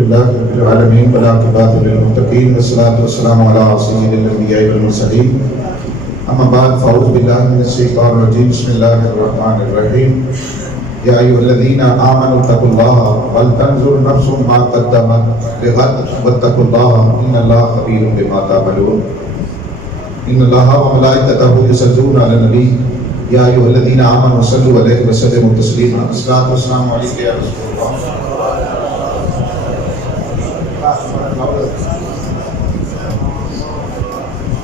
لله رب العالمين والعاقبۃ للمتقین والصلاة والسلام علی سید الانبیاء والمرسلین اما بعد فاعوذ باللہ من الشیطان الرجیم بسم اللہ الرحمن الرحیم یا ایھا الذین آمنوا اتقوا اللہ ولتنظر نفس ما قدمت لغد واتقوا اللہ ان اللہ خبیر بما تعملون ان اللہ وملائکتہ یصلون علی النبی یا ایھا الذین آمنوا صلوا علیہ وسلموا تسلیما الصلاۃ والسلام علیک یا رسول اللہ۔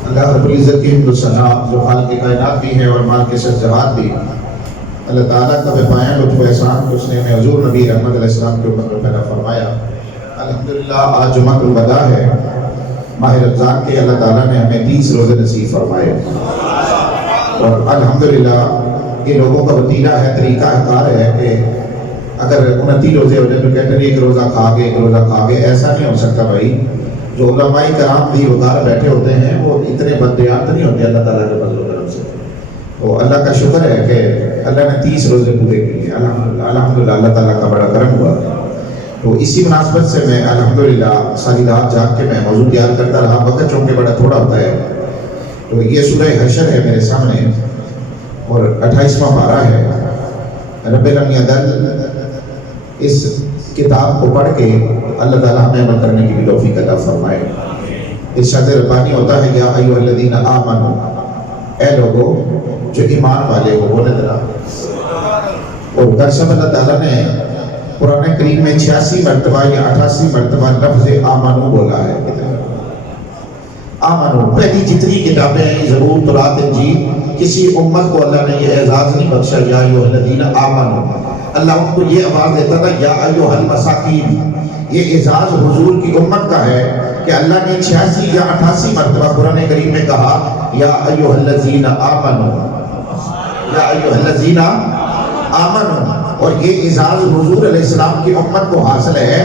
اللہ رب العزت کی حمد و ثنا جو خالق کائنات بھی ہے اور مال کے سرجہات بھی، اللہ تعالیٰ کا بے پایان لطف و احسان کہ اس نے ہمیں حضور نبی رحمت علیہ السلام کے امت میں پیدا فرمایا۔ الحمدللہ آج جمعۃ الوداع ہے، ماہ رمضان کے اللہ تعالیٰ نے ہمیں 30 روزے نصیب فرمائے، اور الحمدللہ یہ لوگوں کا وتیرہ ہے، طریقہ کار ہے کہ اگر 29 روزے ہو جائیں تو کہتے ہیں ایک روزہ کھا کے ایک روزہ کھا کے، ایسا نہیں ہو سکتا بھائی۔ جو علماء کرام بھی وقار بیٹھے ہوتے ہیں وہ اتنے بددیانت نہیں ہوتے اللہ تعالیٰ کے فضل و کرم سے۔ تو اللہ کا شکر ہے کہ اللہ نے 30 روزے پورے کیے، الحمدللہ اللہ تعالیٰ کا بڑا کرم ہوا۔ تو اسی مناسبت سے میں الحمدللہ ساری رات جاگ کے میں موضوع تیار کرتا رہا، وقت چونکہ بڑا تھوڑا ہوتا ہے۔ تو یہ سورہ حشر ہے میرے سامنے اور 28واں پارہ ہے۔ رب لم یزل اس کتاب کو پڑھ کے اللہ تعالیٰ ہمیں عمل کرنے کی بھی توفیق عطا فرمائے۔ ارشاد ربانی ہوتا ہے یا ایھا الذین آمنوا، اے لوگو جو ایمان والے ہو، بولے ذرا۔ اور دراصل اللہ تعالیٰ نے قرآن کریم میں 86 مرتبہ یا 88 مرتبہ لفظ آمنو بولا ہے۔ آمنو پہلی جتنی کتابیں ہیں زبور، تورات، انجیل، کسی امت کو اللہ نے یہ اعزاز نہیں بخشا یا ایھا الذین آمنوا۔ اللہ ان کو یہ آواز دیتا تھا یا ایھا المساکین۔ یہ اعزاز حضور کی امت کا ہے کہ اللہ نے 86 یا 88 مرتبہ قرآن کریم میں کہا یا ایھا الذین آمنوا، یا ایھا الذین آمنوا۔ اور یہ اعزاز حضور علیہ السلام کی امت کو حاصل ہے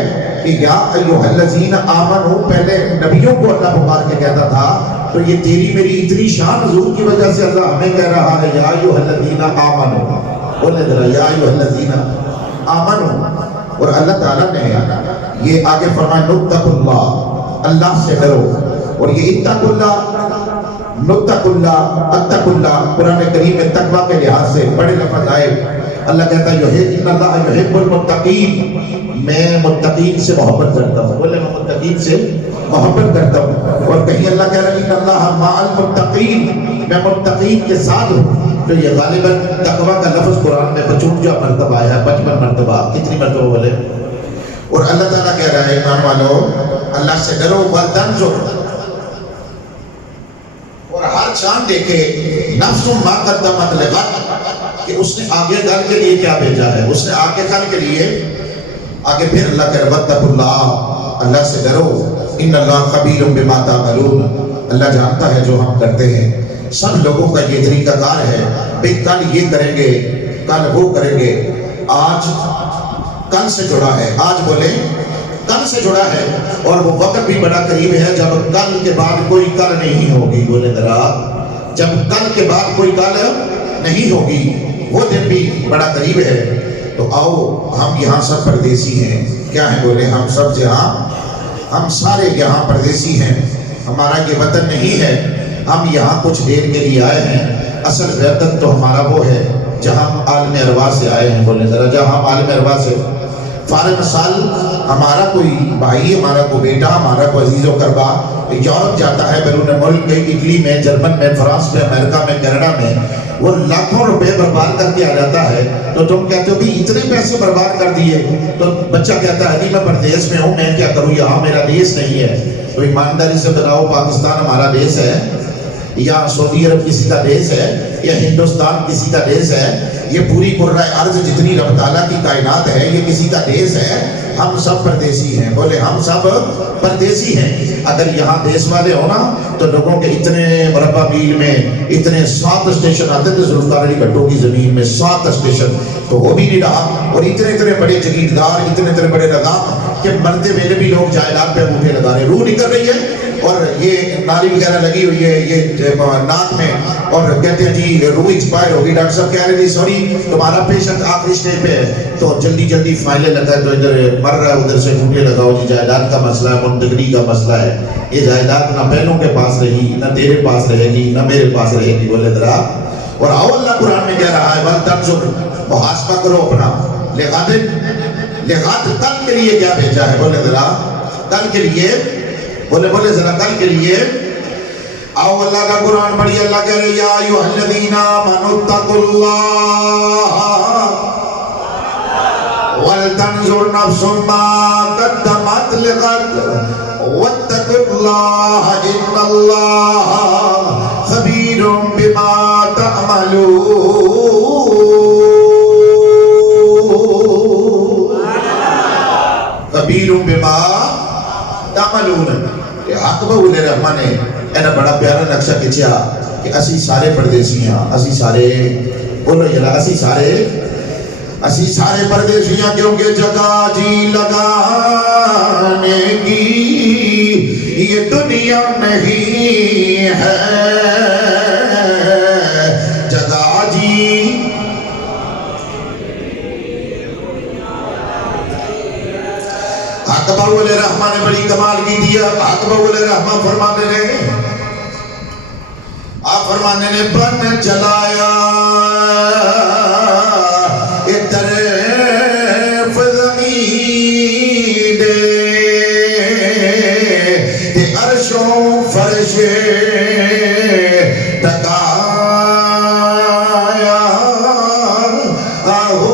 کہ یا ایھا الذین آمنوا پہلے نبیوں کو اللہ پکار کے کہتا تھا، تو یہ تیری میری اتنی شان حضور کی وجہ سے اللہ ہمیں کہہ رہا ہے یا ایھا الذین آمنوا، بولے ذرا یا ایھا الذین آمنوا۔ اور اللہ تعالیٰ نے یہ آگے فرمایا نتقوا اللہ، اللہ سے ڈرو۔ اور یہ اتقوا اللہ، نتقوا اللہ، اتقوا اللہ قرآن کریم میں تقوی کے لحاظ سے بڑے لفظ آئے۔ اللہ کہتا ہے ان اللہ یحب المتقین، میں متقین سے محبت کرتا ہوں، بولے میں متقین سے محبت کرتا ہوں۔ اور کہیں اللہ کہہ رہا ہے ان اللہ مع المتقین، میں متقین کے ساتھ ہوں۔ تو یہ غالباً تقوی کا لفظ قرآن میں 55 مرتبہ آیا ہے، 55 مرتبہ، کتنی مرتبہ بولے؟ اور اللہ تعالیٰ کہہ رہا ہے ایمان والو اللہ سے ڈرو، وَلْتَنْظُرْ، اور ہر چاند دیکھے نفس ما قدمت لغد، کہ اس نے آگے کل کے لیے کیا بھیجا ہے، اس نے آگے کل کے لیے آگے پھر اللہ کہہ رہا ہے وَاتَّقُوا اللَّهَ، اللہ سے ڈرو، ان اللہ خبیر بما تعملون، اللہ جانتا ہے جو ہم کرتے ہیں۔ سب لوگوں کا یہ طریقہ کار ہے بھئی کل یہ کریں گے، کل وہ کریں گے۔ آج کل سے جڑا ہے، آج بولے کل سے جڑا ہے، اور وہ وقت بھی بڑا قریب ہے جب کل کے بعد کوئی کل نہیں ہوگی، بولے ذرا، جب کل کے بعد کوئی کل نہیں ہوگی، وہ دن بھی بڑا قریب ہے۔ تو آؤ ہم یہاں سب پردیسی ہیں، کیا ہیں بولے، ہم سب جہاں، ہم سارے یہاں پردیسی ہیں، ہمارا یہ وطن نہیں ہے، ہم یہاں کچھ دیر کے لیے آئے ہیں۔ اصل وطن تو ہمارا وہ ہے جہاں ہم عالم ارواح سے آئے ہیں، بولے ذرا، جہاں ہم عالم ارواح سے فارغ مثال ہمارا کوئی بھائی، ہمارا کوئی بیٹا، ہمارا کوئی عزیز و قربا یورپ جاتا ہے، بیرون ملک میں، اٹلی میں، جرمن میں، فرانس میں، امریکہ میں، کینیڈا میں، وہ لاکھوں روپے برباد کر کے آ جاتا ہے۔ تو تم کہتے ہو بھی اتنے پیسے برباد کر دیے، تو بچہ کہتا ہے جی میں پردیس میں ہوں، میں کیا کروں، یہاں میرا دیش نہیں ہے۔ تو ایمانداری سے بتاؤ، پاکستان ہمارا دیش ہے یا سعودی عرب کسی کا دیش ہے یا ہندوستان کسی کا دیش ہے؟ یہ پوری کرۂ ارض جتنی رب تعالیٰ کی کائنات ہے یہ کسی کا دیش ہے؟ ہم سب پردیسی ہیں، بولے ہم سب پردیسی ہیں۔ اگر یہاں دیش والے ہونا تو لوگوں کے اتنے مربع میل میں اتنے 7 اسٹیشن آتے تھے، ذوالفقار علی بھٹو کی زمین میں 7 اسٹیشن، تو وہ بھی نہیں رہا۔ اور اتنے بڑے جگیردار، اتنے بڑے نظام کہ مرتے ویلے بھی لوگ جائیداد پہ انگوٹھے لگا رہے ہیں، روح نکل رہی ہے اور یہ نالی وغیرہ لگی ہوئی ہے یہ ناک میں، اور کہتے ہیں جی روح ایکسپائر ہوگی، ڈاکٹر صاحب کہہ رہے تھے سوری تمہارا پیشنٹ آخری سٹیج پہ ہے، تو جلدی جلدی فائلیں لگا ہے، تو ادھر مر رہا ہے ادھر سے انگوٹھے لگاؤ جی جائیداد کا مسئلہ ہے، منتقلی کا مسئلہ ہے، یہ جائیداد نہ پہلوں کے پاس رہی نہ تیرے پاس رہے گی نہ میرے پاس رہے گی، بولے ذرا۔ اور آؤ اللہ قرآن میں کہہ رہا ہے وَلْتَنْظُرْ، محاسبہ کرو اپنا، لغات کل کے لیے کیا بھیجا ہے، بولے ذرا کل کے لیے، بولے ذرا کل کے لیے۔ آؤ اللہ کا قرآن پڑھی، اللہ کہہ رہے یا ایھا الذین آمنوا اتقوا اللہ وَلْتَنْظُرْ نَفْسٌ مَا قَدَّمَتْ لِغَدٍ وَاتَّقُوا اللَّهَ إِنَّ اللَّهَ خَبِيرٌ بِمَا تَعْمَلُونَ۔ خبیر بما تعملون۔ حق بول رحمان نے اینا بڑا پیارا نقشہ کھچیا کہ اسی سارے پردیسیاں، اسی سارے بولو یلا اسی سارے پردیسیاں، کیونکہ جگہ جی لگانے کی یہ دنیا نہیں ہے، جگہ جی حق باول رحمان نے بڑی کمال کی دیا۔ حق باول رحمان فرمانے نے، آپ فرمانے نے بن جلایا طرف زمین دے تے عرش و فرش ٹکایا، آہو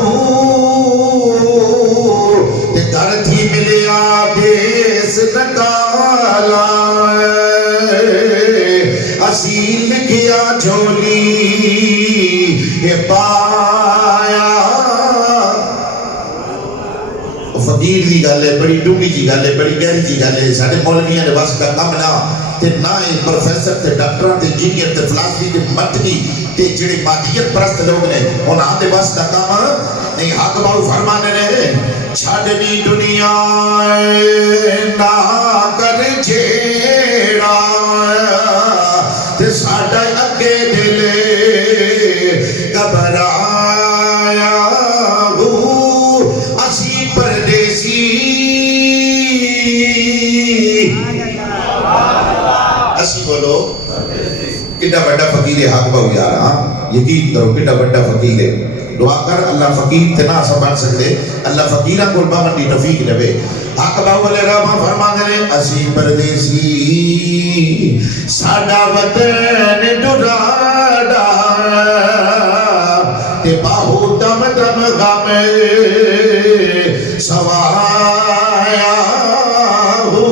تے در تھی ملیا دیس نکالا، اصیل کیا جھولی پایا۔ فقیر دی گل ہے، بڑی ڈونگی جی گل ہے، بڑی گہری جی گل ہے، ساڈے مولویاں دے بس دا کم نہ تے نہ پروفیسر تے ڈاکٹراں تے انجینئر تے فلسفی تے منطقی تے جڑے مادیت پرست لوگ نے انہاں دے بس دا کم نہیں۔ حق باو فرمانے نے چھڈنی دنیا نہ کر جھیڑا تے ساڈا اگے دل گھبرایا، اسی پردیسی اسی بولو کڈا بڑا فقیر ہے حق باو یار، ہاں یقین کرو کڈا بڑا فقیر ہے۔ دعا کر اللہ فقیر تے نہ سا بن سکتے، اللہ فقیراں کول پابندی توفیق دے۔ حق باو علیہ رحمہ فرماندے نے اسی پردیسی ساڈا وطن ڈراڈا تے باہو دم دم غم سوایا ہو،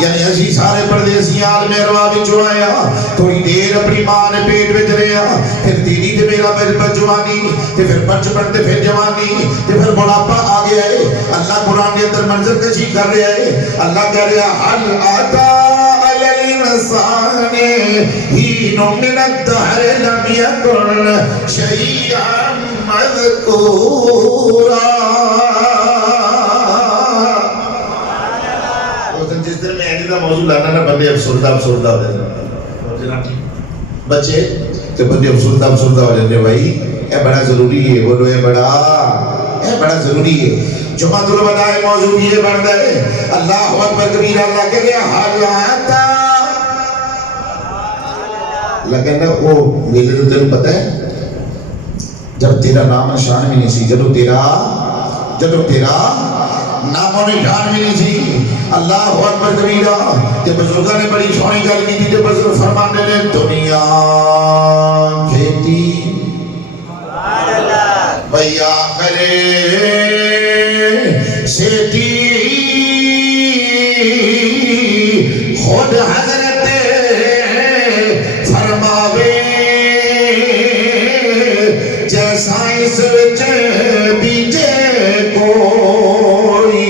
یعنی اسی سارے پردیسی عالم ارواح بھی چڑھایا، تھوڑی دیر اپنی ماں نے پیٹ وچ رہیا، پھر دیدی تے میرا بچوانی تے پھر بچپن تے پھر جوانی تے پھر بڑھاپا آ گیا ہے۔ اللہ قرآن کے اندر منظر کشی کر رہا ہے، اللہ کہہ رہا حل آتا علی الانسان حین من الدہر لم یکن شیئا مذکورا۔ جس دن میں اینڈی دا موضوع لانا نا بندے افسردہ ہو جاتے بچے تو بندے افسردہ ہو جاتے، بھائی اے بڑا ضروری ہے، بولو اے بڑا ضروری ہے۔ جمعۃ الوداع موضوع یہ بڑھتا ہے، اللہ اکبر کبیرہ، اللہ کہہ رہے حال آتا، اللہ کہہ رہا وہ میلے تو تیرے پتہ ہے جب تیرا نام نشان بھی نہیں سی، جدو تیرا نام و نشان بھی نہیں سی۔ اللہ اکبر کبیرہ تے بزرگاں نے بڑی سونی گل کی تھی، تے بزرگ فرمانے نے دنیا کھیتی بھیا کرے سیتی، خود حضرت فرماوے جیسا اس وچ بیجے کوئی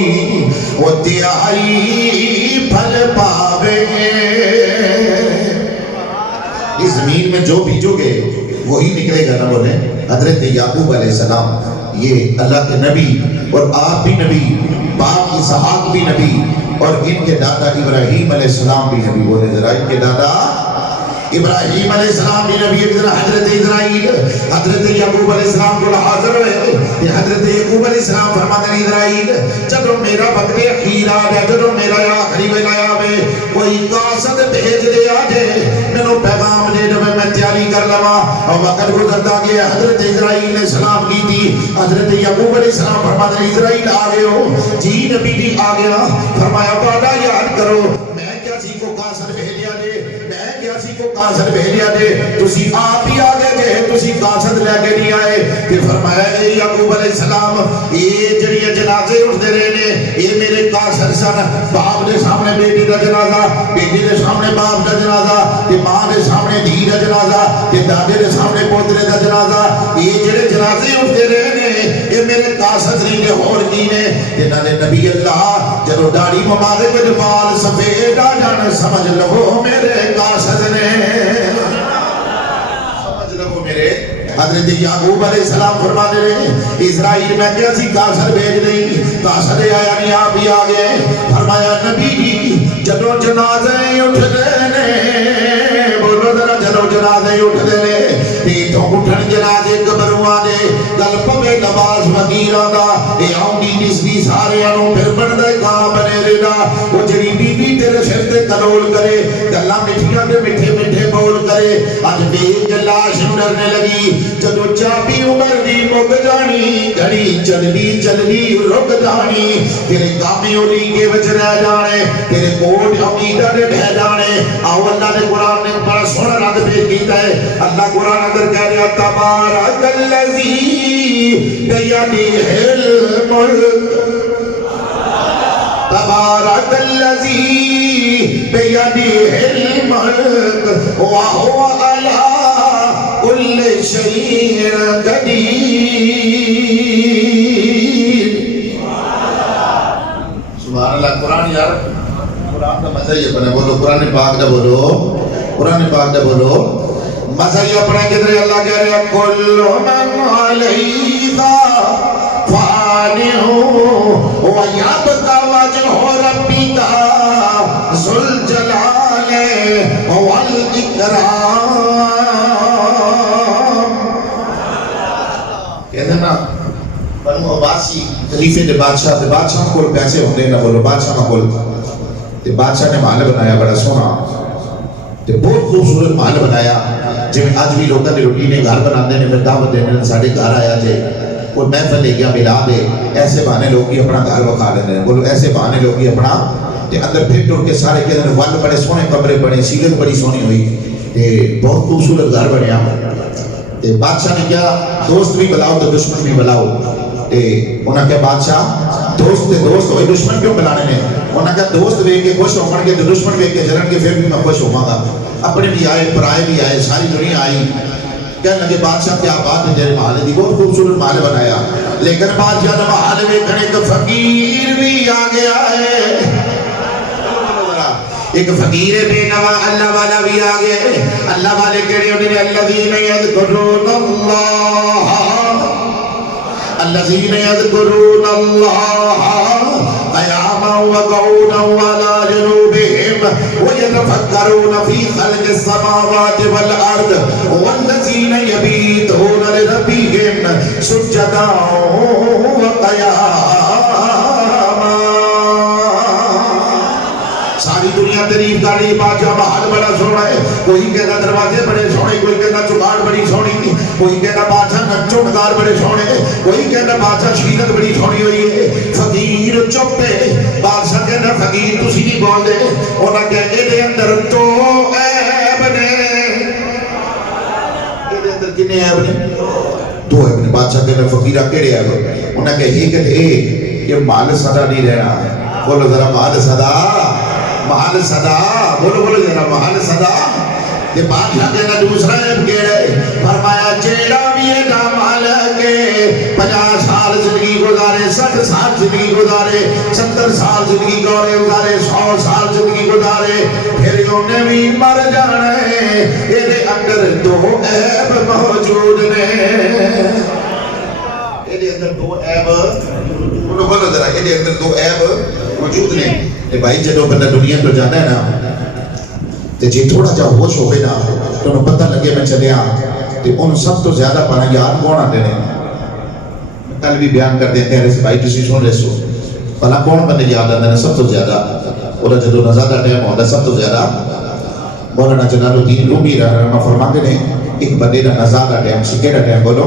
وہ تیائی پھل پاوے۔ اس زمین میں جو بیجو گے وہی نکلے گا نا، بولے حضرت یعقوب علیہ السلام، یہ اللہ کے نبی اور آپ بھی نبی، باپ اسحاق بھی نبی، اور ان کے دادا ابراہیم علیہ السلام بھی نبی. بولے ذرا ان کے دادا ابراہیم علیہ السلام بھی نبی. حضرت اسرائیل حضرت یعقوب علیہ السلام کو حاضر ہوئے کہ حضرت یعقوب علیہ السلام فرماتے ہیں اسرائیل جب میرا وقت اخیر آ گیا، جب میرا آخری ویلا آوے، کوئی قاصد بھیج دے آجے مینوں پیغام دے دے میں تیاری کر لواں. اور وقت گزرتا گیا، حضرت اسرائیل نے سلام کی تھی. حضرت یعقوب علیہ السلام فرماتے ہیں اسرائیل آ گئے ہو؟ جی نبی جی آ گیا. فرمایا وعدہ یاد کرو، میں کیا سی کو قاصد بھیجیا جے، میں کیا سی کو قاصد بھیجیا جے، تسی آپ ہی آگے جے، تسی قاصد لے کے نہیں آئے. کہ فرمایا اے یعقوب علیہ السلام یہ جڑی جنازے اٹھتے رہے نے یہ میرے قاصد سن. باپ دے سامنے بیٹی دا جنازہ، بیٹی دے سامنے باپ دا جنازہ، تے ماں دے سامنے دھی دا جنازہ، تے دادے دے سامنے پوترے دا جنازہ. یہ جڑے جنازے اٹھتے رہے نے یہ میرے قاصد نہیں نے، اور کی نے. انہاں نے نبی اللہ جدو داڑھی مبارک وچ بال سفید آ جان سمجھ لو میرے قاصد نے، سمجھ لو میرے. حضرت یعقوب علیہ السلام فرماتے رہے اسرائیل میں کیا سی قاصد بھیج نہیں، قاصد آیا نہیں آپ ہی آ گئے. فرمایا نبی جی جدو جنازے اٹھ رہے نے، بولو ذرا جدو جنازے اٹھ رہے نے، پیٹھوں اٹھن جنازے قبرواں دے گل پوے لباس فقیراں دا، اے آؤنی نسبی سارے انہوں پھر بندے کام بنے رہا. وہ جڑی بی بی تیرے سر تے کنول کرے، گلا مٹھیاں دے مٹھے مٹھے بول کرے، اج بیگ لاش ڈرنے لگی. جدو چابی عمر دی مک جانی، گھڑی چلدی چلدی رک جانی، تیرے کامی اولی کے وچ رہ جانے، تیرے کوٹ عقیدہ دے بہ جانے. آؤ اللہ نے قرآن نے بڑا سونا رد پیش کیتا ہے. اللہ قرآن اندر کہہ رہا تبارک الذی بیدہ الملک، تبارک الذی بیدہ الملک وہو علی کل شیء قدیر. سبحان اللہ. قرآن یار قرآن کا مزہ یہ بنا. بولو قرآن پاک دا، بولو قرآن پاک دا، بولو مزہ یہ اپنا. کدھر اللہ کہہ رہا کل من علیہا فان ویبقى وجہ ربک ذو الجلال والاکرام. کہتے ہیں نا بنو عباسی خلیفے دے بادشاہ، تے بادشاہ کو پیسے ہوندے نہ، بولو بادشاہ کو، تے بادشاہ نے محل بنایا بڑا سونا، تے بہت خوبصورت محل بنایا. جی آج بھی لوگوں نے روٹی نے گھر بناتے ہیں، پھر دعوت دینے ساڑھے گھر آیا جائے کوئی محفل لے گیا ملا دے، ایسے بہانے لوگ ہی اپنا گھر بکھا لیتے ہیں. بولو ایسے بہانے لوگ ہی اپنا تے اندر پھر ٹوٹ کے سارے کے اندر ول بڑے سونے کمرے بنے، سیلنگ بڑی سونی ہوئی، تے بہت خوبصورت گھر بنیا. تے بادشاہ نے کیا دوست بھی بلاؤ تو دشمن بھی بلاؤ. تے انہاں کہا بادشاہ دوست تے دوست ہوئے دشمن کیوں بلانے نے؟ انہاں کہا دوست وے کے خوش ہوں گے تو دشمن وے کے جلن کے پھر بھی میں خوش ہوں گا. اپنے بھی آئے پرائے بھی آئے، ساری دنیا آئی. کہنے لگے بادشاہ کیا بات ہے تیرے محل دی، بہت خوبصورت محل بنایا. لیکن بادشاہ نے محل ویکھنے ایک فقیر بھی آ گیا ہے. ایک فقیر بے نوا اللہ والا بھی آ گئے. اللہ والے کہڑے ہوتے ہیں؟ الذین یذکرون اللہ، الذین یذکرون اللہ قیاما وقعودا وعلی جنوبہم ویتفکرون فی خلق السماوات والارض والذین یبیتون لربہم سجدا وقیاما. ساری دنیا تعریف کر رہی بادشاہ محل بڑا سونا ہے. کوئی کہتا دروازے بڑے سونے، کوئی کہتا چگاڑ بڑی سونی، کوئی کہتا بادشاہ نچو نگار بڑے سونے، کوئی کہتا بادشاہ شیرت بڑی سونی ہوئی ہے. فقیر چپ ہے. بادشاہ کہتا فقیر تسی نہیں بول دے. انہاں کہا اے اندر تو عیب نے. اے اندر کنے عیب نے؟ دو عیب نے. بادشاہ کہتا فقیرہ کیڑے عیب؟ انہاں کہا یہ کہ یہ مال صدا نہیں رہنا. بولو ذرا مال صدا، محل صدا، بولو بولو جنا محل صدا. تے بادشاہ کہنا دوسرا عیب کیڑا ہے؟ فرمایا جیڑا بھی ہے نا مال کے 50 سال زندگی گزارے، 60 سال زندگی گزارے، 70 سال زندگی گزارے، 100 سال زندگی گزارے، پھر انہیں بھی مر جانا ہے. یہ اندر دو عیب موجود نے. یہ اندر دو عیب بولو ذرا یہ اندر دو عیب موجود نے کہ بھائی جدو بندہ دنیا تو جانا ہے نا تے جی تھوڑا جا ہوش ہوئے نا تو انہوں پتہ لگے میں چلے تے ان سب تو زیادہ پانا یاد کون آتے ہیں کل بھی بیان کر دیتے ہیں رہے بھائی تسی سن رہے سو پہلا کون بندے یاد آتے ہیں سب تو زیادہ اور جدو نزادہ ٹائم ہوتا ہے سب تو زیادہ مولانا جلال الدین رومی رحمہ فرماتے ہیں ایک بندے کا نزادہ ٹائم سکیڑا ٹائم بولو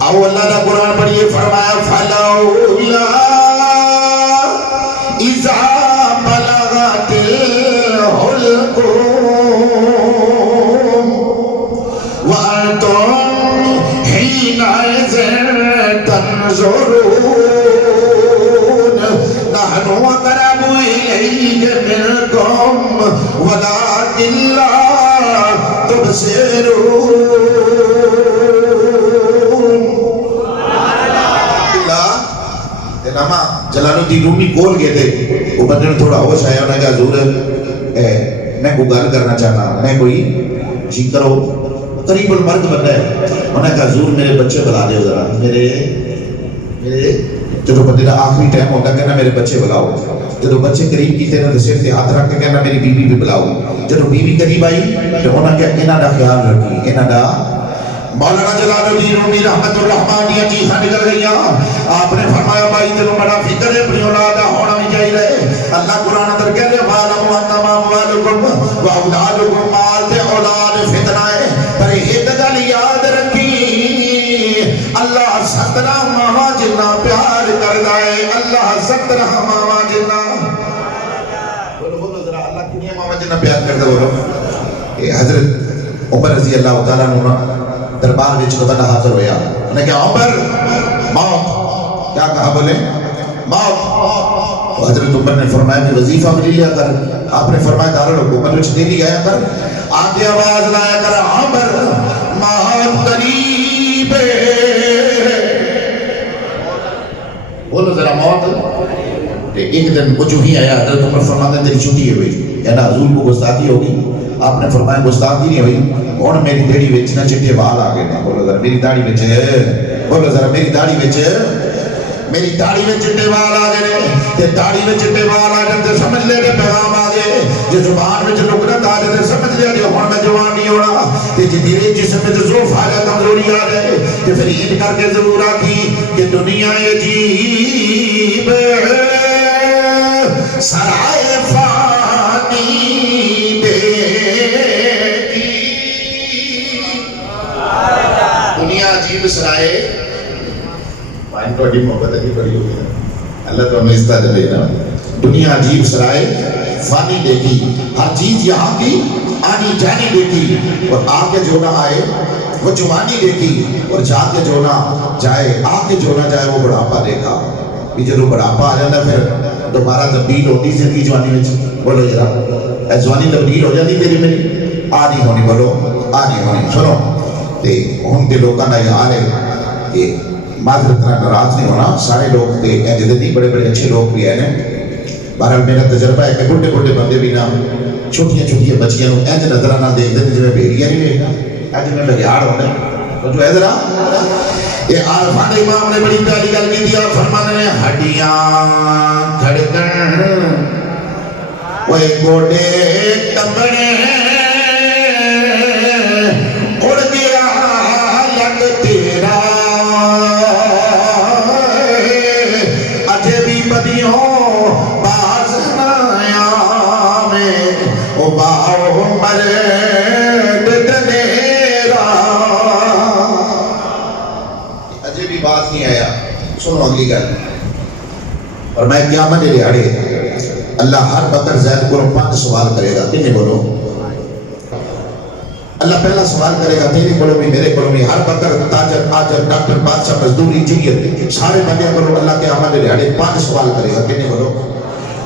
آؤ اللہ دا قرآن پڑھئے فرمایا فَلَوْلَا اِذَا بَلَغَتِ الْحُلْقُمْ وَأَنْتُمْ حِينَئِذٍ تَنْظُرُونَ نَحْنُ أَقْرَبُ إِلَيْكَ مِنْكُمْ وَلَكِنْ لَا تُبْصِرُونَ علامہ جلال الدین رومی کول گئے تھے وہ بندے نے تھوڑا ہوش آیا انہوں نے کہا حضور میں کوئی گل کرنا چاہنا میں کوئی جی کرو قریب المرد بندہ ہے انہوں نے کہا حضور میرے بچے بلا دے ذرا میرے جدو بندے کا آخری ٹائم ہوتا کہنا میرے بچے بلاؤ جدو بچے قریب کیتے نا سر تے ہاتھ رکھ کے کہنا میری بیوی بھی بلاؤ جدو بیوی قریب آئی تو انہوں نے کہا انہاں دا خیال رکھی انہاں دا مولانا جلال الدین رومی رحمت الرحمانیہ چیزاں نکل گئیاں آپ نے فرمایا بھائی تینوں بڑا فکر ہے اپنی اولاد ہونا بھی چاہیے اللہ قرآن اندر کہہ رہے وَعَلَمُوا أَنَّمَا أَمْوَالُكُمْ وَأَوْلَادُكُمْ مال تے اولاد فتنہ ہے پر ایک گل یاد رکھی اللہ 17 ماہ جنہ پیار کردا ہے اللہ 17 ماہ جنہ بولو ذرا اللہ کنیا ماہ جنہ پیار کردا بولو حضرت عمر رضی اللہ تعالیٰ عنہ دربار میں جو بندہ حاضر ہویا انہوں نے کہا عمر موت کیا کہا بولے موت حضرت عمر نے فرمایا کہ وظیفہ ملی لیا کر آپ نے فرمایا دارالحکومت میں دلی آیا کر آگے آواز لایا کر عمر موت قریب بولو ذرا موت ایک دن وہ جو ہی آیا حضرت عمر فرماتے تیری چھٹی ہوئی یا نا حضور کو گستاخی ہوگی آپ نے فرمایا گستاخی نہیں ہوئی اور میری داڑھی وچ نہ چٹے وال آ گئے نا بولو ذرا میری داڑھی وچ بولو ذرا میری داڑھی وچ چٹے وال آ گئے تے داڑھی وچ چٹے وال آ جاندے سمجھ لے کہ پیغام آ گئے جے زبان وچ لکنت آ جاندے سمجھ لے کہ ہن میں جوان نہیں ہونا تے جدی جسم وچ ضعف آ جائے کمزوری آ جائے تے پھر یہ کر کے ضرور آکھی کہ دنیا عجیب سرائے فانی دنیا عجیب سرائے پائن تو اڈی محبت ہے بڑی ہوئی ہے اللہ تو ہمیں استاد دے نا دنیا عجیب سرائے فانی دیکھی ہر چیز یہاں کی آنی جانی دیکھی اور آگے جو نہ آئے وہ جوانی دیکھی اور جا کے جو نہ جائے آگے جو نہ جائے وہ بڑھاپا دیکھا جب بڑھاپا آ جاتا پھر دوبارہ تبدیل ہوتی زندگی جوانی میں بولو ذرا جوانی تبدیل ہو جاتی تیری میری آ نہیں ہونی بولو آ نہیں ہونی سنو تے ہن تے لوکاں دا یہ حال ہے کہ معذرت نال ناراض نہیں ہونا سارے لوگ تے اے جدے نہیں بڑے بڑے اچھے لوگ بھی ہیں بہرحال میرا تجربہ ہے کہ بڑے بڑے بندے بھی نا چھوٹیاں بچیاں نوں انج نظراں نال دیکھدے نے جویں بھیڑیاں نہیں ویکھدا اج میں بگیاڑ ہونا تو جو ہے ذرا یہ عارفان امام نے بڑی پیاری گل کی دیا فرمانے نے ہڈیاں دھڑکن وہ گوڑے کمبڑے اڑ گیا لگ تیرا اجے بھی بدیوں باز نایا میں او باؤ مرد دنیرا اجے بھی باز نہیں آیا سنو اگلی گل اور میں قیامت دیہڑے اللہ ہر بکر زید کو 5 سوال کرے گا کتنے بولو اللہ پہلا سوال کرے گا تیرے کولو بھی میرے کولو بھی ہر بکر تاجر آجر ڈاکٹر بادشاہ مزدور انجینئر سارے بندے کولو اللہ قیامت دیہڑے 5 سوال کرے گا کتنے بولو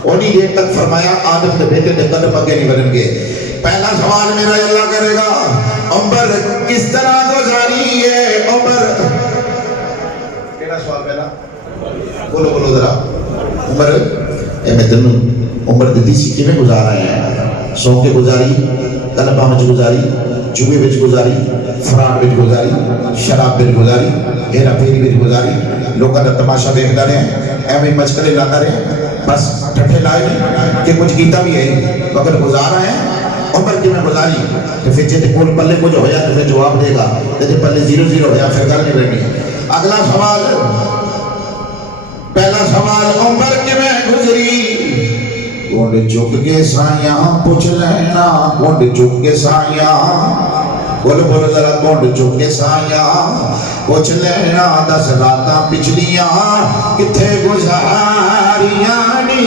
انہی دیر تک فرمایا آدم کے بیٹے نے قدم اگے نہیں بڑھیں گے پہلا سوال میرا اللہ کرے گا عمر کس طرح گزاری ہے عمر کیڑا سوال پہلا بولو ذرا عمر اے میں تنوں عمر دیتی سی کیویں گزارا ہے سو کے گزاری کلبہ مچ گزاری جوئے وچ گزاری، فراڈ وچ گزاری، شراب وچ گزاری، ہیرا پھیری وچ گزاری، لوکاں دا تماشا دیکھدا رہے، ایویں مچکرے لاتا رہے، بس ٹھٹھے لائے کہ کچھ کیتا بھی ہے مگر گزارا ہے عمر کی میں گزاری، تو پھر جے کول پلے کچھ ہویا تو پھر جواب دے گا، جے پلے 0-0 ہویا پھر گل نہیں بننی۔ اگلا سوال، پہلا سوال عمر کی میں گزری، گونڈ چک کے سائیاں پوچھ لینا، گونڈ چک کے سائیاں، بولو بولو ذرا، گونڈ چک کے سائیاں پوچھ لینا، 10 راتاں پچھلیاں کتھے گزاریاں نی،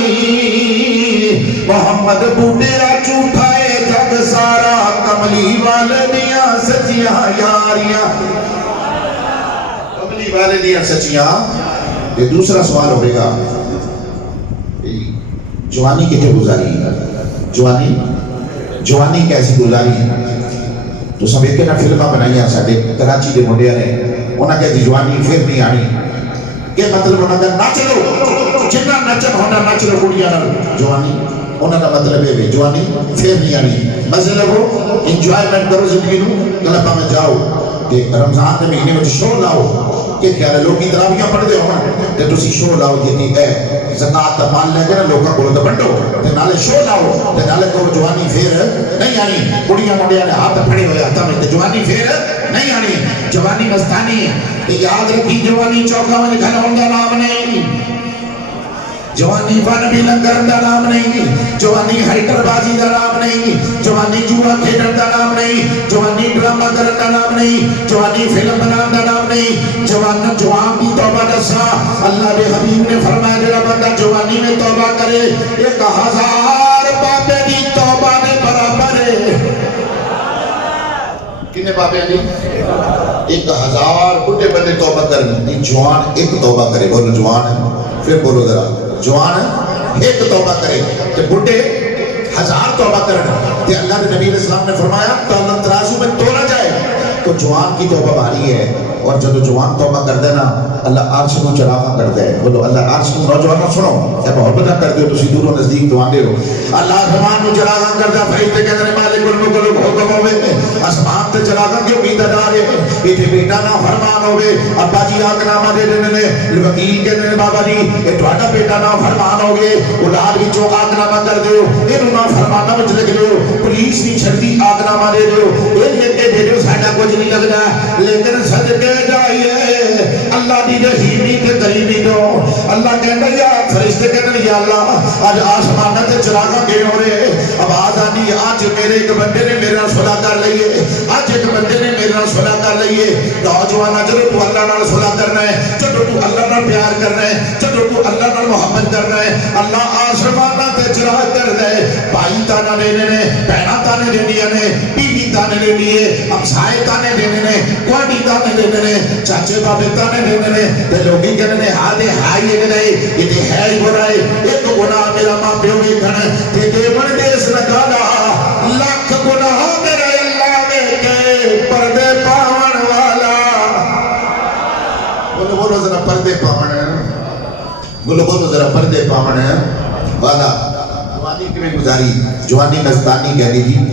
محمد بوٹیا جھوٹائے جگ سارا، کملی والے دیاں سچیاں یاریاں، کملی والے دیاں سچیاں۔ یہ دوسرا سوال ہوئے گا، جوانی کتنے گزاری، جوانی کیسی گزاری؟ تو سمیت کے نا فلمہ بنائی ہیں ساڑھے کراچی دے منڈیا نے، انہاں کہتی جوانی پھر نہیں آنی، کہ مطلب انہاں کہا ناچ لو، جنہ نچن ہونا ناچ لو کڑیاں نہ، جوانی انہاں کا مطلب ہے جوانی پھر نہیں آنی، مزے لگو، انجوائمنٹ کرو زندگی نو، کلپا میں جاؤ، کہ رمضان کے مہینے میں شو لاؤ، کہ خیال ہے لوگ کی تراویاں پڑھ دے ہونا، کہ تسی شو لاؤ جیتی ہے زکاة تا مال لے کے نا لوگاں کو تو بنڈو، تے نالے شو لاؤ، تے نالے کو جوانی پھر نہیں آنی، کڑیاں منڈیاں نے ہاتھ پھڑے ہوئے ہاتھا میں، تے جوانی پھر نہیں آنی، جوانی مستانی ہے، یاد رکھی جوانی چوکا میں کھنا ہوندہ نام نہیں، جوانی فن بھی لنگر دا نام نہیں، جوانی ہائٹر بازی دا نام نہیں، جوانی جوا کھیڑن دا نام نہیں، جوانی ڈرامہ کرن دا نام نہیں، جوانی فلم بنان دا نام نہیں، جوان کی توبہ دسا، اللہ دے حبیب نے فرمایا جڑا بندہ جوانی میں توبہ کرے 1000 بابے دی توبہ دے برابر ہے، کنے بابے دی 1000 بڑے بندے توبہ کریں، جوان ایک توبہ کرے، بولو جوان، پھر بولو ذرا جوان ایک توبہ کرے، کہ بڑے 1000 توبہ کرنا، کہ اللہ کے نبی علیہ السلام نے فرمایا ترازو میں تولا جائے، تو جوان کی توبہ بھاری ہے، اور جب جوان توبہ کر دینا اللہ عرش کو چراغاں کر دے، بولو اللہ عرش کو نوجوانوں سنو، اے محبت نہ کر دیو تسی دور و نزدیک تو آندے ہو، اللہ آسمان کو چراغاں کر دے، فرشتے کہتے ہیں مالک الملک لوگ حکم ہوئے، آسمان تے چراغاں کیوں بیتا دارے، ایتھے بیٹا نہ فرمان ہوئے، ابا جی آگ نامہ دے دینے، وکیل کہتے ہیں بابا جی اے تھوڑا بیٹا نہ فرمان ہوئے، اولاد بھی چو آگ نامہ کر دیو، انہوں نہ فرمانہ میں چلے دیو، پولیس بھی چھڑتی آگ نامہ دے دیو، یہ کہ دے دیو ساڑھا کچھ نہیں لگ رہا، لیکن صدقے جائیے اللہ دی رحیمی تے قریبی دو، اللہ کہنا یا فرشتے کہنا یا اللہ آج آسمانہ تے چراغاں گئے ہو رہے، آواز آنی آج میرے ایک بندے نے میرا صلح کر لئیے، آج ایک بندے نے میرا صلح کر لئیے، نوجوانہ جب تو اللہ نال صلح کرنا ہے، جب تو اللہ نال پیار کرنا ہے، جب تو اللہ نال محبت کرنا ہے، اللہ آسمانہ تے چراغ کر دے، بھائی تانا دینے نے، بہنہ تانے دینیا نے، بیوی تانے دینیے، امسائے تانے دینے نے، کوانی تانے دینے نے، چاچے بابے تانے دینے نے، تے لوگی کہنے نے ہاتھے ہائی ایک دے، یہ دے ہے ہی برائے، ایک گناہ میرا ماں پیو بھی کھنے، تے دے من دیس نگانا، لاکھ گناہ میرا اللہ میں کے پردے پاون والا، بولو بولو ذرا پردے پاون، بولو بولو ذرا پردے پاون والا، جوانی کی میں گزاری، جوانی مستانی کہہ دی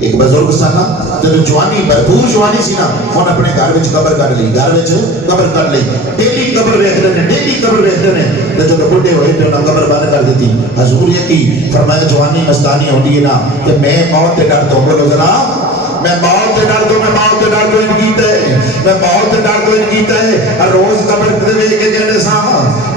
ایک بزرگ سانا، تو جوانی بھرپور جوانی سی نا، ہون اپنے گھر وچ قبر کر لی، گھر وچ قبر کر لی، ڈیلی قبر رہ رہے، ڈیلی قبر رہ رہے، تو جب بڑھے ہوئے تو انہاں قبر بند کر دیتی، حضور یہ کی فرمایا جوانی مستانی ہوندی ہے نا، کہ میں موت تے ڈر دوں، بولو ذرا میں موت تے ڈر دوں، میں موت تے ڈر دوں ان کیتا ہے، میں موت تے ڈر دوں ان کیتا ہے، روز قبر تے وے کے کہنے سا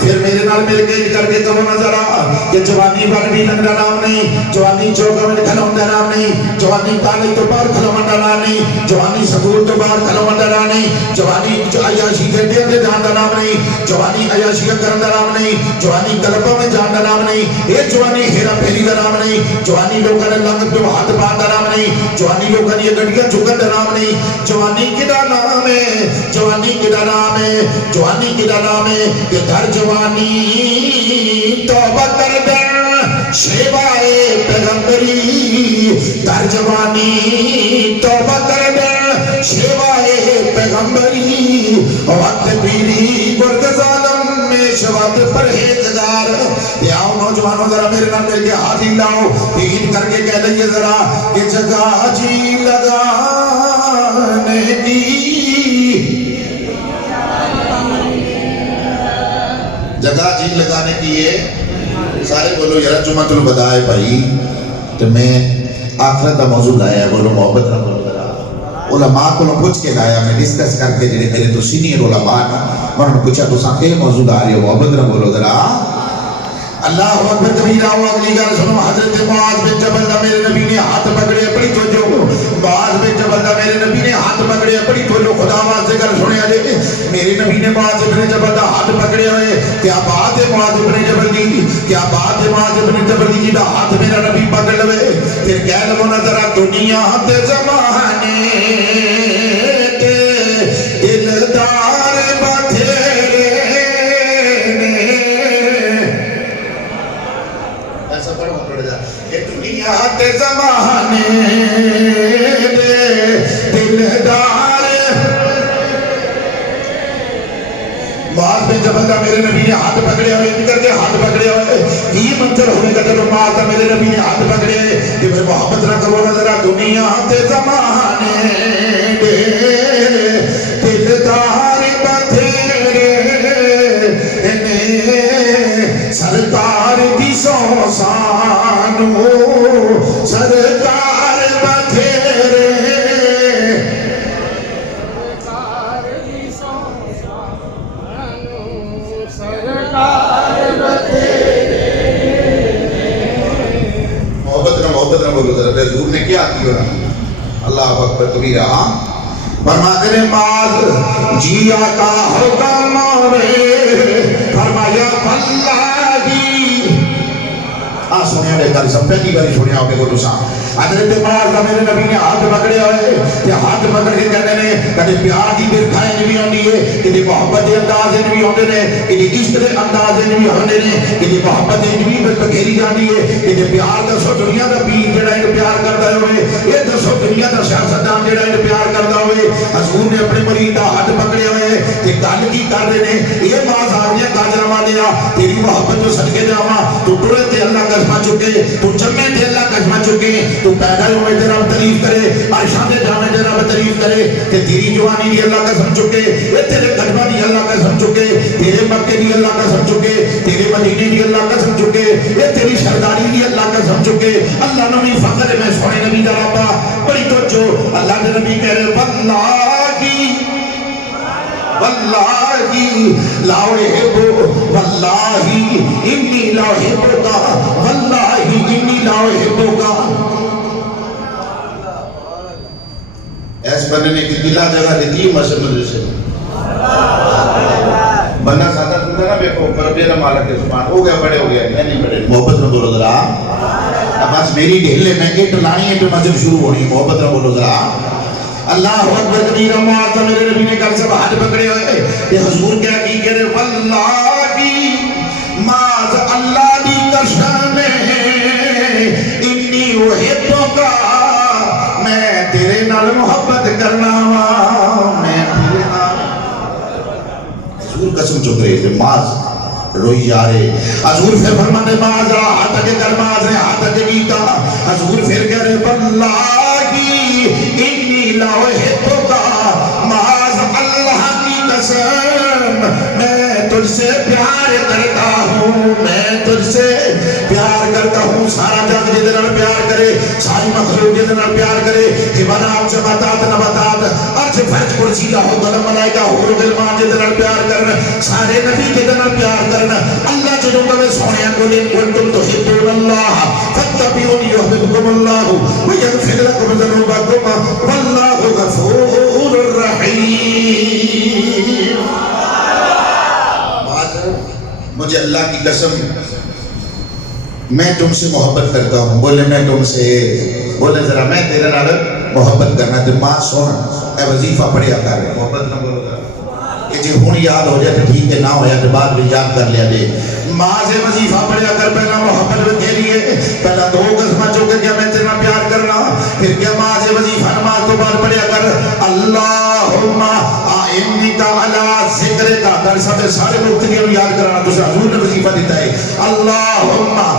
پھر میرے نال مل کے کر کے کہو نظر آ کہ جوانی پر بھی لنگا نام نہیں، جوانی چوکا میں کھلون دا نام نہیں، جوانی تالی تو باہر کھلون دا نام نہیں، جوانی سکول تو باہر کھلون دا نام نہیں، جوانی عیاشی گھنٹے دے جان دا نام نہیں، جوانی عیاشی کرن دا نام نہیں، جوانی کلبوں میں جان دا نام نہیں، یہ جوانی ہیرا پھیری دا نام نہیں، جوانی لوگوں نے لنگ پہ ہاتھ پا دا نام نہیں، جوانی لوگوں نے یہ گھڑیاں چکن دا نام نہیں، جوانی کدا نام ہے، جوانی کدا نام ہے، جوانی کدا نام ہے کہ در جوانی توبہ کر دیں شیوائے پیغمبری، در جوانی توبہ کر دیں شیوائے پیغمبری، وقت پیری گرد ظالم میں شوات پرہیزگار، یا نوجوانوں ذرا میرے نال مل کے ہاتھ ہلاؤ عید کر کے کہہ دئیے ذرا کہ جگہ جی لگانے کی جگہ جی لگانے کی ہے سارے بولو یار جمعۃ الوداع ہے بھائی تو میں آخرت کا موضوع لایا ہے بولو محبت نہ بولو ذرا علماء کو پوچھ کے لایا میں ڈسکس کر کے جڑے میرے تو سینئر علماء نا میں نے پوچھا تو ساں یہ موضوع لا رہے ہو محبت نہ بولو ذرا اللہ اکبر کبیرہ ہو اگلی گل سنو حضرت معاذ بن جبل دا میرے نبی نے ہاتھ پکڑے بڑی توجہ معاذ بن جبل دا میرے نبی نے ہاتھ پکڑے بڑی توجہ خدا واسطے گل سنیا جے میرے نبی نے معاذ بن جبل دا ہاتھ پکڑے ہوئے کیا بات ہے معاذ بن جبل دی کیا بات ہے معاذ بن جبل دی جی دا ہاتھ میرا نبی پکڑ لوے پھر کہہ لو نا ذرا دنیا تے زمانے تے دلدار بتھیرے دنیا تے زمانے دے دلدار معاذ بن جبل دا میرے نبی نے ہاتھ پکڑے ہوئے کر کے ہاتھ پکڑے ہوئے یہ منظر ہونے کا جب معاذ دا میرے نبی نے ہاتھ پکڑے کہ میں محبت نہ کرو نا ذرا دنیا تے زمانے دے دلدار بتھیرے سرکار دی سو سانو سرکار بتھیرے سرکار دی سو سانو سرکار بتھیرے محبت نہ بولو ذرا حضور نے کیا کیا اللہ اکبر کبیرہ فرماتے ہیں معاذ جی آقا حکم فرمایا واللہی سنیا لے کر سب پہلی باری سنیا ہوگے کو دوسا حضرت معاذ کا میرے نبی نے ہاتھ پکڑے ہوئے کہ ہاتھ پکڑ کے کہتے ہیں کہ پیار دی برکھائیں بھی ہوندی ہے کہ محبت دے انداز بھی ہوندے نے کہ عشق دے انداز بھی ہوندے نے کہ محبت بھی بکھیری جاندی ہے کہ پیار دسو دنیا دا پیر جڑا ہے پیار کردا ہوئے یہ دسو دنیا دا سیاستدان جڑا ہے پیار کردا ہوئے حضور نے اپنے مرید دا ہاتھ پکڑے ہوئے کہ گل کی کر رہے نے یہ باز آ گیا گاجرا مانیا تیری محبت جو صدقے جاواں تو ٹرے تے اللہ قسم چکے تو جمے تے اللہ قسم چکے تو پیدا ہوئے تے رب تعریف کرے عرشاں دے جاوے تے رب تعریف کرے کہ تیری جوانی دی اللہ قسم چکے اے تیرے قدماں دی اللہ قسم چکے تیرے مکے دی اللہ قسم چکے تیرے مدینے دی اللہ قسم چکے اے تیری سرداری دی اللہ قسم چکے اللہ نبی فخر میں سونے نبی دا ربا بڑی توجہ اللہ دے نبی کہہ رہے واللہی لا احب واللہی انی لا احبک واللہی انی لا احبک ایس بننے نے کتلا جگہ دیتی ہے مسجد مدرسے بننا سادہ سنتا نا بیکو پر بیرا مالک کے سبحان ہو گیا بڑے ہو گیا میں نہیں بڑے محبت نہ بولو ذرا اب آج میری ڈھیلے میں ایک لانی ہے تو مسجد شروع ہونی ہے محبت نہ بولو ذرا اللہ اکبر کبیرہ معاذ میرے نبی نے کل سب ہاتھ پکڑے ہوئے کہ حضور کیا کی کہہ رہے واللہی معاذ اللہ دی قسم انی احبک میں تیرے نال محبت کرنا میں تیرے نال حضور قسم چک رہے تھے معاذ روئی جا رہے حضور پھر فرماتے معاذ ہاتھ کے کر معاذ نے ہاتھ کے کیتا حضور پھر کہہ رہے واللہی انی لا احبک معاذ اللہ کی قسم میں تجھ سے پیار کرتا ہوں میں تجھ سے پیار کرتا ہوں سارا جگ جدے نال پیار کرے ساری مخلوق جدے نال پیار کرے حیوانات جمادات نباتات عرش فرش کرسی ہو قلم ملائکہ حور غلمان جدے نال پیار کرن سارے نبی جدے نال پیار کرن اللہ جدوں کہ سونے کو لن کنتم تحبون اللہ فاتبعونی یحببکم اللہ ویغفر لکم ذنوبکم واللہ غفور رحیم مجھے اللہ کی قسم میں تم سے محبت کرتا ہوں بولے میں تم سے بولے ذرا میں تیرے نال محبت کرنا تو ماں سونا اے وظیفہ پڑھیا کر رہے محبت نہ بولو ذرا کہ جی ہون یاد ہو جائے تو ٹھیک ہے نہ ہو جائے تو بعد میں یاد کر لیا دے ماں سے وظیفہ پڑھیا کر پہلا محبت میں کے لیے پہلا دو قسمہ چوکے کیا میں تیرا پیار کرنا پھر کیا ماں سے وظیفہ نماز تو بعد پڑھیا کر اللہم آئنکا علی ذکر کا در سب سارے مختلف یاد کرانا دوسرا حضور نے وظیفہ دیتا ہے اللہم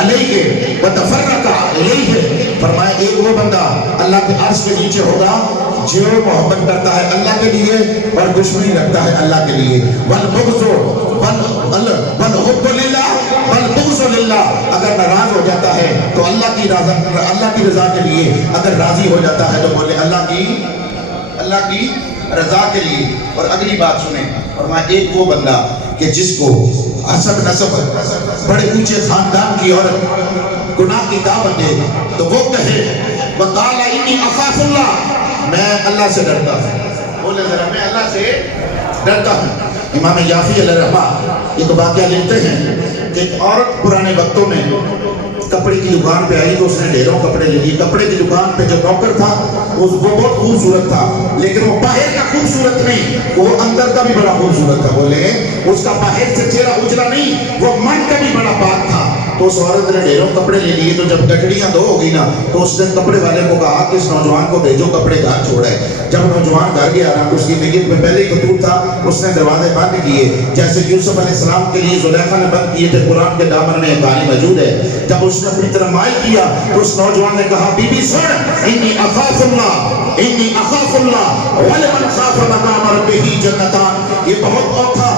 علیہ وتفرق الیہ، فرمایا ایک وہ بندہ اللہ کے عرش کے نیچے ہوگا جو محبت کرتا ہے اللہ کے لیے اور دشمنی رکھتا ہے اللہ کے لیے، والبغض والحب للہ والبغض للہ، اگر ناراض ہو جاتا ہے تو اللہ کی رضا کے لیے، اگر راضی ہو جاتا ہے تو بولے اللہ کی رضا کے لیے۔ اور اگلی بات سنیں، فرمایا ایک وہ بندہ کہ جس کو حسب نسب بڑے اونچے خاندان کی اور گناہ کی دعوت دے تو وہ کہے وقال انی اخاف اللہ، میں اللہ سے ڈرتا ہوں، بولے ذرا میں اللہ سے ڈرتا ہوں۔ امام یافی علیہ رحمہ ایک واقعہ لکھتے ہیں کہ ایک عورت پرانے وقتوں میں کپڑے کی دکان پہ آئی تو اس نے ڈھیروں کپڑے لے لیے۔ کپڑے کی دکان پہ جو نوکر تھا وہ بہت خوبصورت تھا، لیکن وہ باہر کا خوبصورت نہیں، وہ اندر کا بھی بڑا خوبصورت تھا۔ بولے اس کا باہر سے چہرہ اجلا نہیں، وہ من کا بھی بڑا پاک تھا۔ تو اس عورت نے ڈھیروں کپڑے لے لیے، تو جب گٹڑیاں دو ہو گئی نا تو اس نے کپڑے والے کو کہا کہ اس نوجوان کو بھیجو کپڑے گھر چھوڑے۔ جب نوجوان گھر گیا نا تو اس کی نیت میں پہلے ہی خطوط تھا، اس نے دروازے بند کیے جیسے یوسف علیہ السلام کے لیے زلیخا نے بند کیے تھے، قرآن کے دامن میں کہانی موجود ہے۔ جب اس نے اپنی طرف مائل کیا تو اس نوجوان نے کہا بی بی سن، انی اخاف اللہ ولمن خاف مقام ربہ جنتان، یہ بہت اوکھا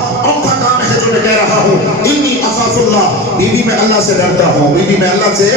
کام ہے جو میں کہہ رہا ہوں، انی اخاف اللہ، بی بی میں اللہ سے ڈرتا ہوں، بی بی میں اللہ سے۔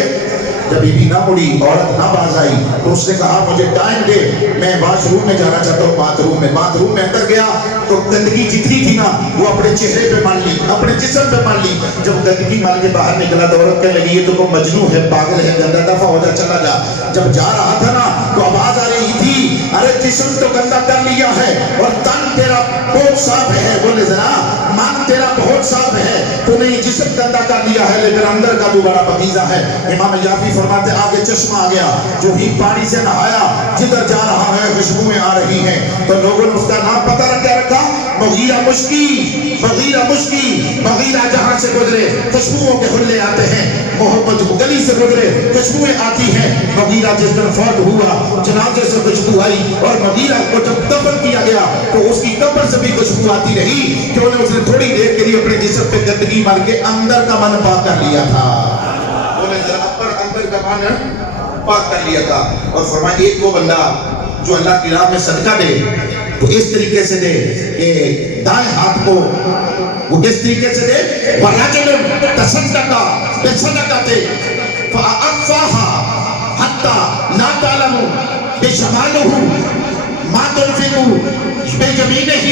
جب بی بی نہ مڑی، عورت نہ باز آئی تو اس نے کہا مجھے ٹائم دے، میں واش روم میں جانا چاہتا ہوں، باتھ روم میں اندر گیا تو گندگی جتنی تھی نا وہ اپنے چہرے پہ مان لی، اپنے جسم پہ مان لی۔ جب گندگی مان کے باہر نکلا تو عورت کہنے لگی یہ تو کوئی مجنون ہے، پاگل ہے، گندا دفع ہو جا، چلا جا۔ جب جا رہا تھا نا تو آواز آ رہی تھی ارے جسم تو گندا کر لیا ہے اور تن تیرا بہت صاف ہے، بولے ذرا من تیرا بہت صاف ہے، تو نے جسم گندا کر لیا ہے لیکن اندر کا تو بڑا پاکیزہ ہے۔ امام یافی فرماتے آگے چشمہ آ گیا، جو ہی پانی سے نہایا جدھر جا رہا ہے خوشبوئیں آ رہی ہیں، تو لوگوں نے اس کا نام پتہ رکھا مغیرہ مشکی، مغیرہ جہاں سے گزرے خوشبوؤں کے حلے آتے ہیں، محمد گلی سے گزرے خوشبوئیں آتی ہیں۔ مغیرہ جس دن فوت ہوا جنازے سے خوشبو آئی، اور مغیرہ کو جب دفن کیا گیا تو اس کی قبر سے بھی خوشبو آتی رہی، کیونکہ اس نے تھوڑی دیر کے لیے اپنے جسم پہ گندگی مار کے اندر کا من پاک کر لیا تھا، بولے ذرا اندر کا من پاک کر لیا تھا۔ اور فرمایا ایک وہ بندہ جو اللہ کی راہ میں صدقہ دے تو اس طریقے سے دے کہ دائیں ہاتھ کو وہ کس طریقے سے دے، وَرَجُلٌ تَصَدَّقَ بِصَدَقَةٍ فَأَخْفَاهَا حَتَّى لَا تَعْلَمُ بِشِمَالِهِ مَا تُنْفِقُ بِيَمِينِهِ،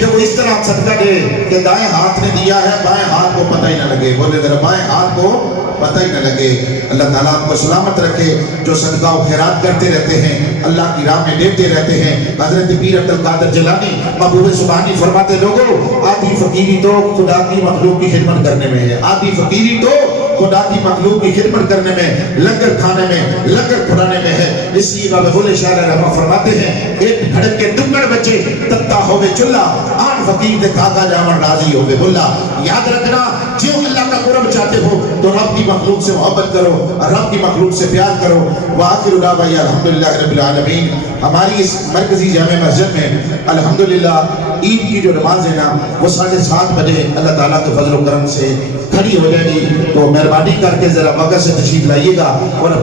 کہ وہ اس طرح صدقہ دے کہ دائیں ہاتھ نے دیا ہے بائیں ہاتھ کو پتہ ہی نہ لگے، بولے ذرا بائیں ہاتھ کو پتہ ہی نہ لگے۔ اللہ تعالیٰ آپ کو سلامت رکھے، جو صدقہ و خیرات کرتے رہتے ہیں، اللہ کی راہ میں دیتے رہتے ہیں۔ حضرت پیر عبد القادر جیلانی محبوب سبحانی فرماتے لوگوں آدھی فقیری تو خدا کی مخلوق کی خدمت کرنے میں ہے، آدھی فقیری تو خدا کی مخلوق کی خدمت کرنے میں، لنگر کھانے میں، لنگر کھلانے میں ہے۔ اس لیے بابا بھولے شاہ رحمہ فرماتے ہیں ایک گھڑک کے دنگڑ بچے تتا ہوئے چلا، آن فقیر دے کھاکا جامن راضی ہوئے بلا۔ یاد رکھنا جو اللہ کا قرب چاہتے ہو تو رب کی مخلوق سے محبت کرو اور رب کی مخلوق سے پیار کرو۔ وآخر دعوانا الحمدللہ رب العالمین۔ ہماری اس مرکزی جامع مسجد میں الحمدللہ عید کی جو نماز ہے نا وہ 7:30 بجے اللہ تعالیٰ کے فضل و کرم سے کھڑی ہو جائے گی، تو مہربانی کر کے ذرا وقت سے تشریف لائیے گا اور